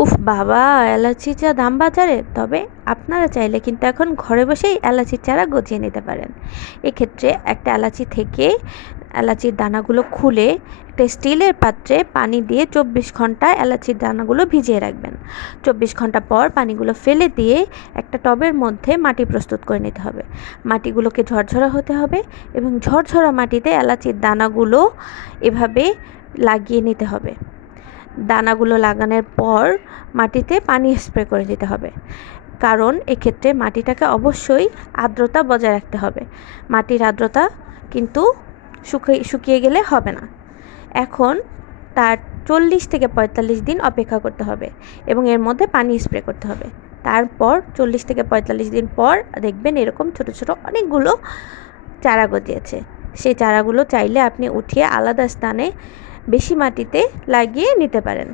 উফ বাবা, এলাচির যা দাম বাজারে! তবে আপনারা চাইলে কিন্তু এখন ঘরে বসেই এলাচির চারা গজিয়ে নিতে পারেন। এক্ষেত্রে একটা এলাচি থেকে এলাচির দানাগুলো খুলে একটা স্টিলের পাত্রে পানি দিয়ে 24 ঘন্টা এলাচির দানাগুলো ভিজিয়ে রাখবেন। 24 ঘন্টা পর পানিগুলো ফেলে দিয়ে একটা টবের মধ্যে মাটি প্রস্তুত করে নিতে হবে। মাটিগুলোকে ঝরঝরা হতে হবে এবং ঝরঝরা মাটিতে এলাচির দানাগুলো এভাবে লাগিয়ে নিতে হবে। দানাগুলো লাগানোর পর মাটিতে পানি স্প্রে করে দিতে হবে, কারণ এক্ষেত্রে মাটিটাকে অবশ্যই আর্দ্রতা বজায় রাখতে হবে। মাটির আর্দ্রতা কিন্তু শুকিয়ে গেলে হবে না। এখন তার 40 থেকে 45 দিন অপেক্ষা করতে হবে এবং এর মধ্যে পানি স্প্রে করতে হবে। তারপর 40 থেকে 45 দিন পর দেখবেন এরকম ছোট ছোট অনেকগুলো চারা গজিয়েছে। সেই চারাগুলো চাইলে আপনি উঠিয়ে আলাদা স্থানে বেশি মাটিতে লাগিয়ে নিতে পারেন।